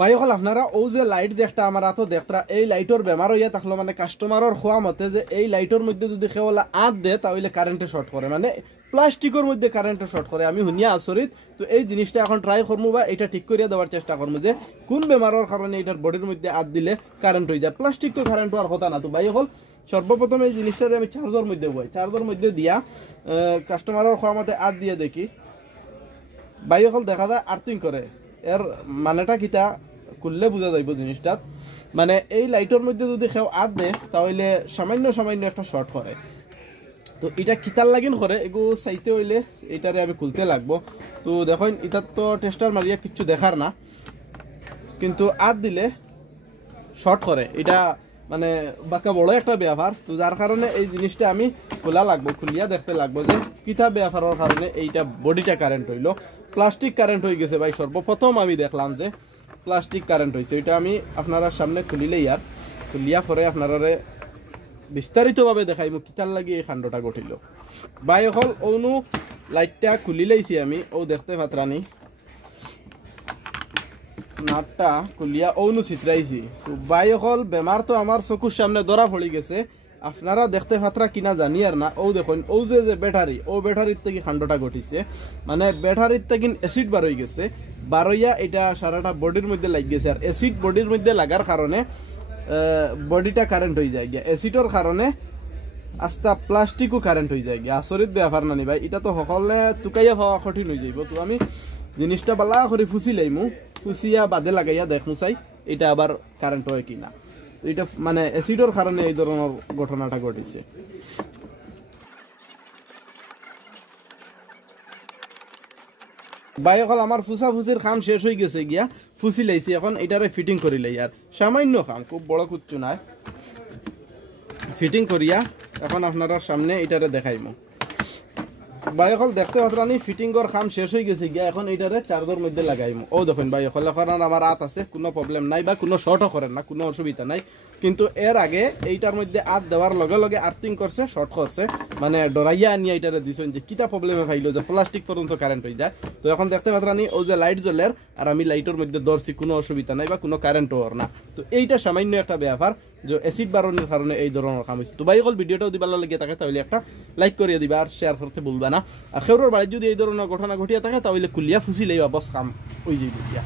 ভাই হল আপনারা ও যে লাইট যে একটা আমার হাতও দেখতরা এই লাইটর বেমার হইয়া থাকলো মানে কাস্টমারের খোয়া মতে যে এই লাইটর মধ্যে যদি কেবল আঁত দেয় তাহলে কারেন্টে শর্ট করে মানে প্লাস্টিকের মধ্যে কারেন্টে শর্ট করে আমি শুনিয়া আচরিত। তো এই জিনিসটা এখন ট্রাই করবো বা এটা ঠিক করিয়া দেওয়ার চেষ্টা করবো যে কোন বেমারের কারণে এটার বডির মধ্যে আঁত দিলে কারেন্ট হয়ে যায়। প্লাস্টিক তো কারেন্ট হওয়ার কথা না। তো ভাই হল সর্বপ্রথম এই জিনিসটারে আমি চার্জার মধ্যে বই, চার্জার মধ্যে দিয়া কাস্টমারের খোয়া মতে আঁত দিয়ে দেখি ভাই হল দেখা যায় আর্থিং করে। এর মানেটা কিতা করলে বোঝা যাইব জিনিসটা মানে এই লাইটের মধ্যে যদি কেউ আঁত দেয় তাহলে সামান্য সামান্য একটা শর্ট করে। তো এটা কিতার লাগিন করে এগু চাইতে হইলে এটারে আমি খুলতে লাগবো। তো দেখেন এটার তো টেস্টার মারিয়া কিচ্ছু দেখার না, কিন্তু আঁত দিলে শর্ট করে। এটা মানে বাঁকা বড় একটা ব্যাপার। তো যার কারণে এই জিনিসটা আমি খোলা লাগবো, খুলিয়া দেখতে লাগবো যে কিতা ব্যাপারের কারণে এইটা বডিটা কারেন্ট হইলো। প্লাস্টিক কারেন্ট হয়ে গেছে ভাই, সর্বপ্রথম আমি দেখলাম যে প্লাস্টিক কারেন্ট হয়েছে। এটা আমি আপনারা সামনে খুলিলেই আর খুলিয়া পরে আপনারা বিস্তারিতভাবে দেখাইব কিতার লাগি এই কাণ্ডটা ঘটিল। ভাই হল ওনু লাইটটা খুলি লাইছি আমি, ও দেখতে পাত্রানি নাটটা খুলিয়া ওনু চিত্রাইছি। তো ভাই হল বেমার তো আমার চকুর সামনে ধরা পড়ে গেছে, আপনারা দেখতে পাত্রা কিনা জানি আর না। ও দেখুন ও যে ব্যাটারি, ও ব্যাটারির থেকে কাণ্ডটা ঘটিছে মানে ব্যাটারির থেকে অ্যাসিড বার হয়ে গেছে, বারইয়া এটা সারাটা বডির মধ্যে লাগ গেছে। আর অ্যাসিড বডির মধ্যে লাগার কারণে বডিটা কারেন্ট হয়ে যায় গিয়া, অ্যাসিডর কারণে আস্তা প্লাস্টিকও কারেন্ট হয়ে যায় গিয়া। আচরিত ব্যাপার নানি ভাই, এটা তো সকলে টুকাইয়া পাওয়া কঠিন হয়ে যাইব। তো আমি জিনিসটা বালা করে ফুসি লাইমু, ফুসিয়া বাদে লাগাইয়া দেখমু চাই এটা আবার কারেন্ট হয় কিনা। তো এটা মানে অ্যাসিডর কারণে এই ধরনের ঘটনাটা ঘটেছে। ভাই এখন আমার ফুসা ফুসির কাম শেষ হয়ে গেছে গিয়া, ফুসি লাইছি এখন এটারে ফিটিং করি লাই। আর সামান্য কাম, খুব বড় কুচ্ছু নাই। ফিটিং করিয়া এখন আপনারা সামনে এটারে দেখাইমু। ভাই এখন দেখতে পাত্রানি ফিটিংর কাম শেষ হয়ে গেছে গিয়া, এখন এটারে চার্জের মধ্যে লাগাইমু। ও দেখুন ভাই এখন আমার আত আছে, কোনো প্রবলেম নাই বা কোনো শর্টও করেন না, কোনো অসুবিধা নাই। কিন্তু এর আগে এইটার মধ্যে আত দেওয়ার লগে লগে আর্থিং করছে, শর্ট করছে, মানে ডরাইয়া আনিয়া এটারে দিছেন যে কিতা প্রবলেমে ফাইলো যে প্লাস্টিক পর্যন্ত কারেন্ট হয়ে যায়। তো এখন দেখতে পাত্রানি ও যে লাইট জ্বলের আর আমি লাইটের মধ্যে ধরছি, কোনো অসুবিধা নাই বা কোনো কারেন্টও ওর না। তো এইটা সামান্য একটা ব্যাপার যে অ্যাসিড বারণের কারণে এই ধরনের কাম হয়েছে। তো ভাই সকল ভিডিওটাও দিবার লাগে থাকে তাহলে একটা লাইক করিয়ে দিবা আর শেয়ার করতে ভুলবা না। আর খেউরের বাড়ির যদি এই ধরনের ঘটনা ঘটিয়া থাকে তাহলে কুলিয়া ফুসি লইবা, বস কাম ওই যাইব দিয়া।